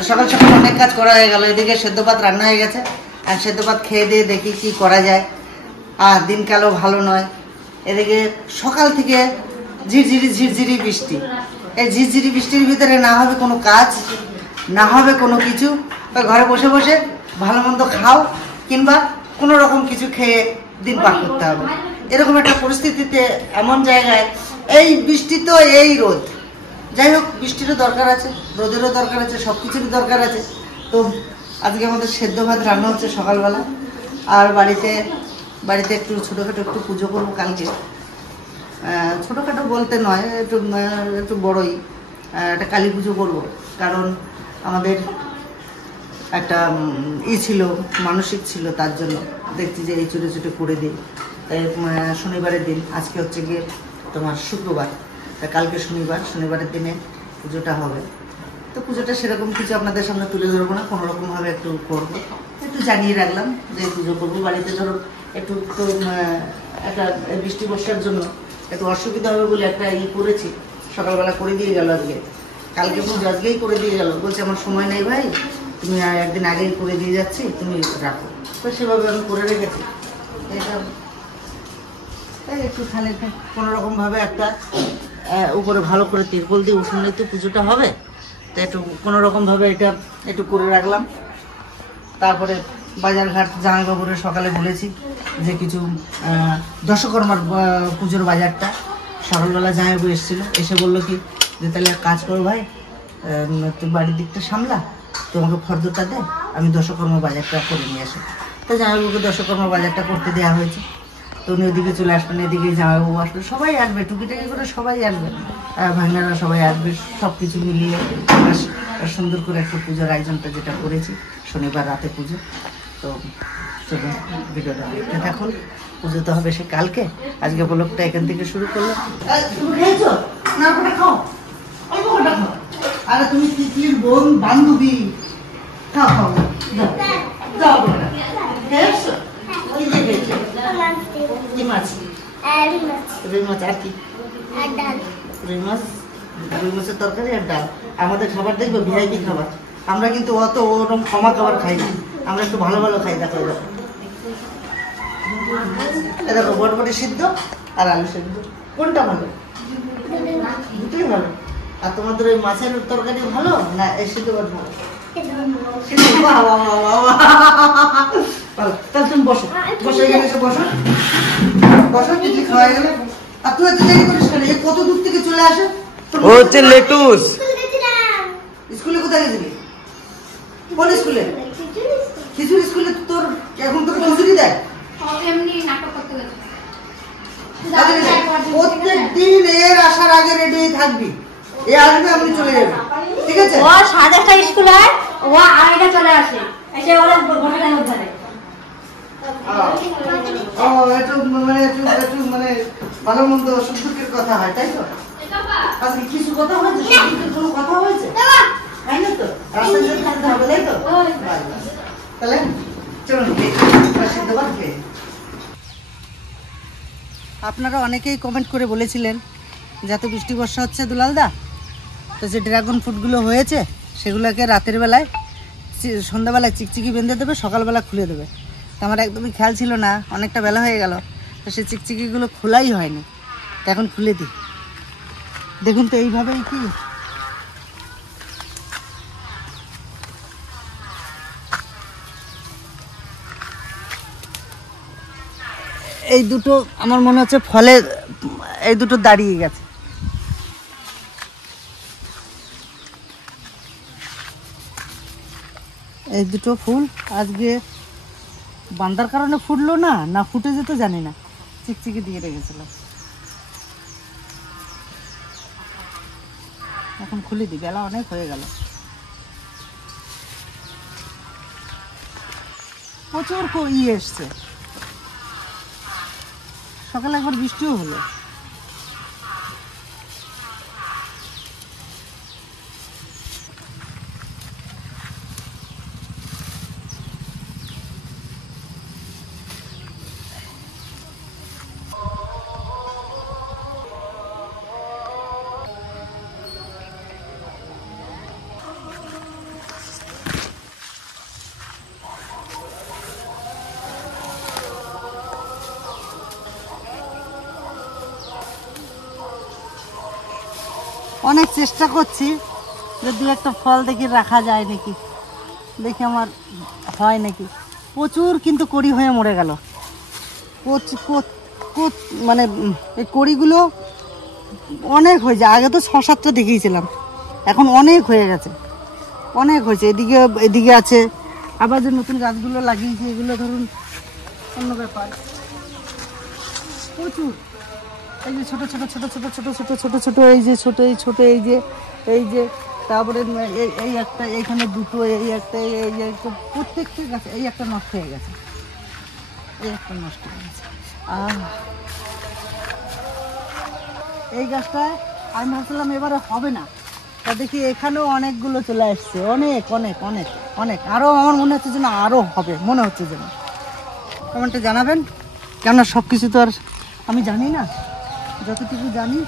তো সকাল সকাল অনেক কাজ করা হয়ে গেল। এদিকে সেদ্ধ ভাত রান্না হয়ে গেছে, আর সেদ্ধ ভাত খেয়ে দিয়ে দেখি কি করা যায়। আর দিনকালও ভালো নয়। এদিকে সকাল থেকে ঝিরঝিরি বৃষ্টি। এই ঝিরঝিরি বৃষ্টির ভিতরে না হবে কোনো কাজ, না হবে কোনো কিছু, ঘরে বসে বসে ভালো মন্দ খাও কিংবা কোনো রকম কিছু খেয়ে দিন পার করতে হবে। এরকম একটা পরিস্থিতিতে এমন জায়গায় এই বৃষ্টি তো এই রোদ, যাই হোক বৃষ্টিরও দরকার আছে, রোদেরও দরকার আছে, সব কিছুরই দরকার আছে। তো আজকে আমাদের সেদ্ধ ভাত রান্না হচ্ছে সকালবেলা। আর বাড়িতে একটু ছোটোখাটো একটু পুজো করবো কালকে। ছোটোখাটো বলতে নয়, একটু বড়ই একটা কালী পুজো করবো। কারণ আমাদের একটা ছিল, মানসিক ছিল, তার জন্য দেখছি যে এই ছুটে করে দিই। তাই শনিবারের দিন, আজকে হচ্ছে গিয়ে তোমার শুক্রবার, তা কালকে শনিবারের দিনে পুজোটা হবে। তো পুজোটা সেরকম কিছু আপনাদের সামনে তুলে ধরবো না, কোনোরকমভাবে একটু করবো, একটু জানিয়ে রাখলাম যে পুজো করবো। বাড়িতে ধরো একটু তো একটা বৃষ্টি বর্ষার জন্য একটু অসুবিধা হবে বলে একটা করেছি, সকালবেলা করে দিয়ে গেল। আজকে কালকে পুজো আজকেই করে দিয়ে গেল, বলছে আমার সময় নেই ভাই, তুমি একদিন আগেই করে দিয়ে যাচ্ছি, তুমি রাখো। তো সেভাবে আমি করে রেখেছি। এটা একটু খালি কোনোরকমভাবে একটা উপরে ভালো করে তিরপল দিয়ে উঠলে তো পুজোটা হবে, তো একটু কোনোরকমভাবে এটা একটু করে রাখলাম। তারপরে বাজারঘাট জামাইবাবুরে সকালে বলেছি যে কিছু দশকর্মার পুজোর বাজারটা, সকালবেলা জামাইবাবু এসেছিলো, এসে বললো কি যে তাহলে এক কাজ করো ভাই, তুই বাড়ির দিকটা সামলা, তোমাকে ফর্দটা দে, আমি দশকর্মা বাজারটা করে নিয়ে আসি। তো জামাইবাবুকে দশকর্মা বাজারটা করতে দেওয়া হয়েছে। তো উনি ওদিকে চলে আসবেন, এদিকে জামাইবাবু আসবে, সবাই আসবে, টুকিটাকি করে সবাই আসবে, ভাইনারা সবাই আসবে। সব কিছু মিলিয়ে সুন্দর করে একটু পুজোর আয়োজনটা যেটা করেছি, শনিবার রাতে পুজো। তো চলুন ভিডিওটা দেখতে থাকুন। পুজো তো হবে সে কালকে, আজকে ব্লগটা এখান থেকে শুরু করলো। আরে তুমি তিতলির বোন বান্ধবী, খাও খাও, কি মাছ? রুই মাছ। আর কি? রুই মাছের তরকারি আর ডাল। আমাদের খাবার দেখবে ভিআইপি খাবার, আমরা কিন্তু অত ওরকম ক্ষমা খাবার খাই না, আমরা একটু ভালো ভালো খাই। দেখো দেখো বটবটি সিদ্ধ আর আলু সিদ্ধ, কোনটা ভালো? দুটোই ভালো। আর তোমাদের ওই মাছের তরকারি ভালো না এই সিদ্ধ ভাত ভালো? তাহলে তুমি বসো, এখানে এসে বসো, কিছু খাওয়া গেলে। আর তুই এত দেরি করিস কেন? কত দূর থেকে চলে আসে। ও হচ্ছে লেটুস। স্কুলে কোথায় গেছিলি? কোন স্কুলে? খিচুড়ি স্কুলে? তোর এখন তোকে খিচুড়ি দেয়? প্রত্যেক দিন এর আসার আগে রেডি থাকবি, এ আসবে আমি চলে যাবে, ঠিক আছে? ও 7:30 স্কুল হয়, ও 8টা চলে আসে, এসে ওরা বসে ধরে। ও একটু মানে ভালো মন্দ সুখ দুঃখের কথা হয়, তাই তো? আজকে কিছু কথা হয়েছে, কোনো কথা হয়েছে তাই না? তো রাস্তায় যেতে থাকতে হবে, তাই তো? তাহলে চলুন সিদ্ধ ভাত খেয়ে। আপনারা অনেকেই কমেন্ট করে বলেছিলেন যাতে বৃষ্টি বর্ষা হচ্ছে দুলালদা, তো যে ড্রাগন ফ্রুটগুলো হয়েছে সেগুলোকে রাতের বেলায় সন্ধ্যাবেলায় চিকচিকি বেঁধে দেবে, সকালবেলা খুলে দেবে। তো আমার একদমই খেয়াল ছিল না, অনেকটা বেলা হয়ে গেল, তো সেই চিকচিকিগুলো খোলাই হয়নি, তো এখন খুলে দিই। দেখুন তো এইভাবেই কি এই দুটো আমার মনে হচ্ছে ফলে এই দুটো দাঁড়িয়ে গেছে। এই দুটো ফুল আজকে বান্দার কারণে ফুটলো না ফুটে যেত জানি না, চিকচিকি দিয়ে রেখেছিল। এখন খুলে দিই, বেলা অনেক হয়ে গেল। প্রচুর এসছে, সকালে একবার বৃষ্টিও হলো। অনেক চেষ্টা করছি যে দু একটা ফল দেখি রাখা যায় নাকি, দেখি আমার হয় নাকি। প্রচুর কিন্তু কড়ি হয়ে মরে গেল। মানে এই কড়িগুলো অনেক হয়ে যায়। আগে তো 6-7টা দেখিয়েছিলাম, এখন অনেক হয়ে গেছে, অনেক হয়েছে। এদিকে আছে, আবার যে নতুন গাছগুলো লাগিয়েছি এগুলো ধরুন অন্য ব্যাপার। প্রচুর এই যে ছোট ছোট ছোট ছোট ছোট ছোট ছোট ছোট এই যে ছোট এই ছোট এই যে তারপরে এই একটা, এইখানে দুটো, এই একটা, এই যে প্রত্যেকটা গাছ, এই একটা নষ্ট হয়ে গেছে, এই একটা নষ্ট হয়ে গেছে। এই গাছটা আমি ভাবছিলাম এবারে হবে না, তা দেখি এখানেও অনেকগুলো চলে আসছে, অনেক অনেক অনেক অনেক। আরও আমার মনে হচ্ছে যে না আরও হবে, মনে হচ্ছে যেন। কমেন্টে জানাবেন, কেননা সব কিছু তো আর আমি জানি না। যতটুকু জানি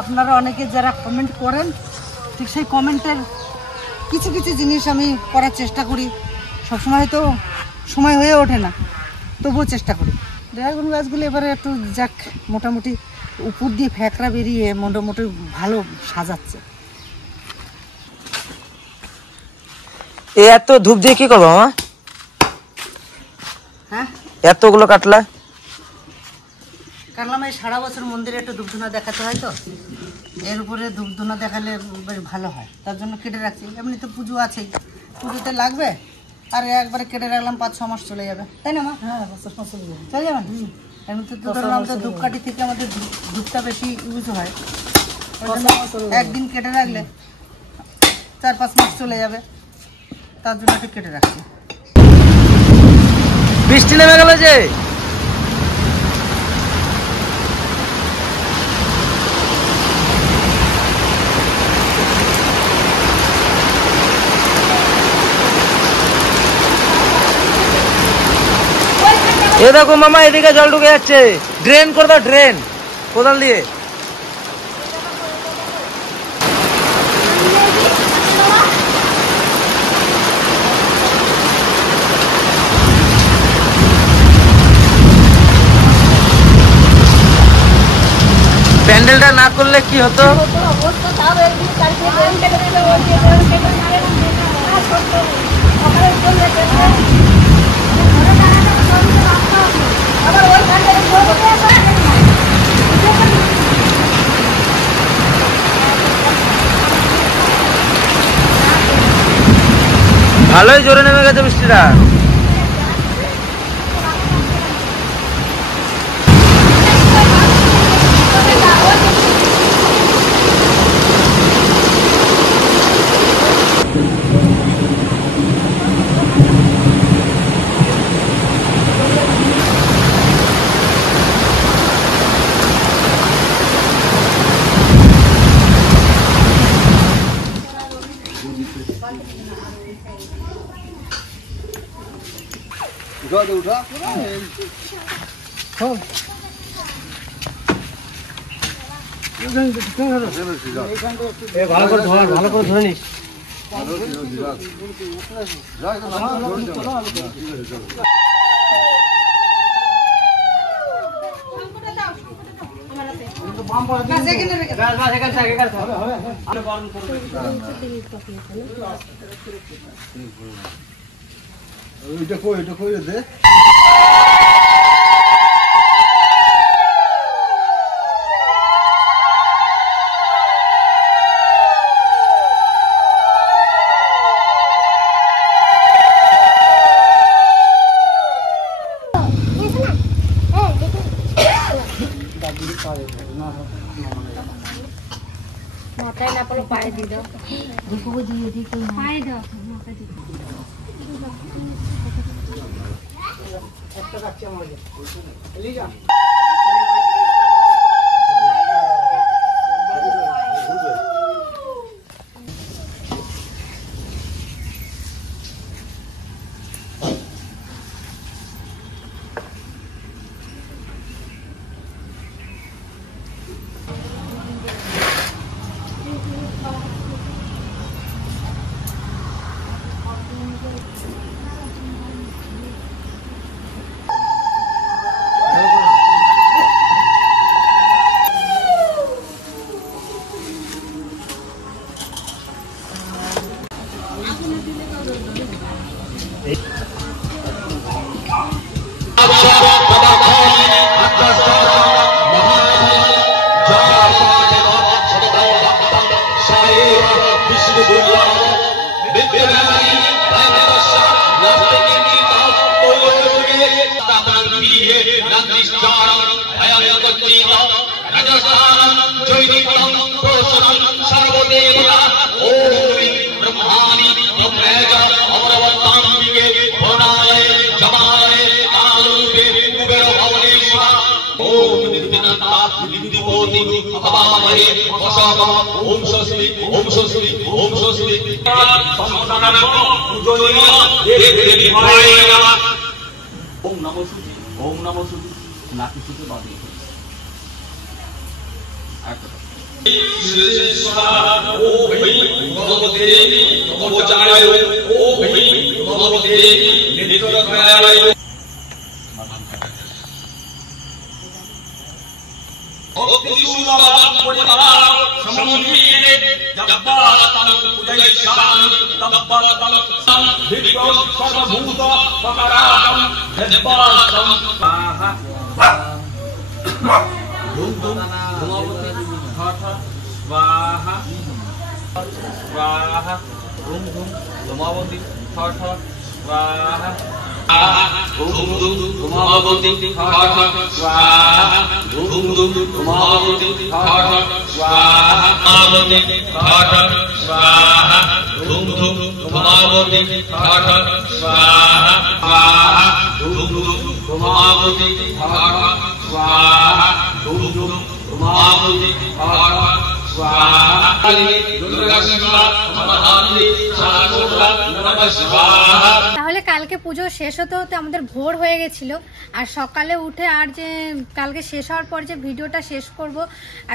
আপনারা অনেকে যারা কমেন্ট করেন, ঠিক সেই কমেন্টের কিছু কিছু জিনিস আমি করার চেষ্টা করি। সবসময় তো সময় হয়ে ওঠে না, তবুও চেষ্টা করি। ড্রাগন গাছগুলো এবারে একটু যাক মোটামুটি উপর দিয়ে ফ্যাকড়া বেরিয়ে মোটামুটি ভালো সাজাচ্ছে। এত ধূপ দিয়ে কি করবো মামা? হ্যাঁ, এতগুলো কাটলা? কাটলাম এই সারা বছর মন্দিরে একটু ধূপধুনা দেখাতে হয়, তো এর উপরে ধূপধুনা দেখালে বেশ ভালো হয়, তার জন্য কেটে রাখছি। এমনি তো পুজো আছেই, পুজোতে লাগবে, আর একবারে কেটে রাখলাম 5-6 মাস চলে যাবে, তাই না মা? হ্যাঁ, 5-6 মাস চলে যাবে। এমনিতে তো ধরুন আমাদের ধূপকাঠি থেকে আমাদের ধূপটা বেশি ইউজ হয়, একদিন কেটে রাখলে 4-5 মাস চলে যাবে, তার জন্য একটু কেটে রাখছি। বৃষ্টি নেমে গেল যে। এ দেখো মামা, এদিকে জল ঢুকে যাচ্ছে, ড্রেন করে দাও, ড্রেন কোদাল দিয়ে। প্যান্ডেলটা না করলে কি হতো? ভালোই জোরে নেমে গেছে বৃষ্টিটা। ভালো করে ধরে নিস। এটা কই দে। মাথায় না পড়লো, পায়ে দিয়ে দাও, পায়ে দাও, মাথায় দিয়ে দাও। তাহলে কালকে পুজো শেষ হতে হতে আমাদের ভোর হয়ে গেছিল। আর সকালে উঠে আর যে কালকে শেষ হওয়ার পর যে ভিডিওটা শেষ করব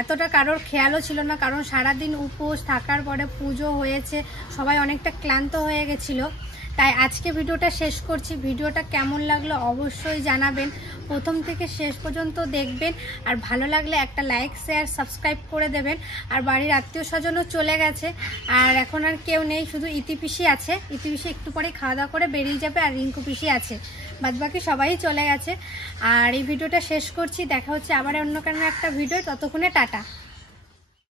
এতটা কারোর খেয়ালও ছিল না, কারণ সারাদিন উপোস থাকার পরে পুজো হয়েছে, সবাই অনেকটা ক্লান্ত হয়ে গেছিল। তাই আজকে ভিডিওটা শেষ করছি। ভিডিওটা কেমন লাগলো অবশ্যই জানাবেন, প্রথম থেকে শেষ পর্যন্ত দেখবেন। আর ভালো লাগলে একটা লাইক শেয়ার সাবস্ক্রাইব করে দেবেন। আর বাড়ির আত্মীয় স্বজনও চলে গেছে, আর এখন আর কেউ নেই, শুধু ইতি পিসি আছে। ইতি পিসি একটু পরে খাওয়া দাওয়া করে বেরিয়ে যাবে, আর রিঙ্কু পিসি আছে, বাদবাকি সবাই চলে গেছে। আর এই ভিডিওটা শেষ করছি, দেখা হচ্ছে আবার অন্য কোনো একটা ভিডিও, ততক্ষণে টাটা।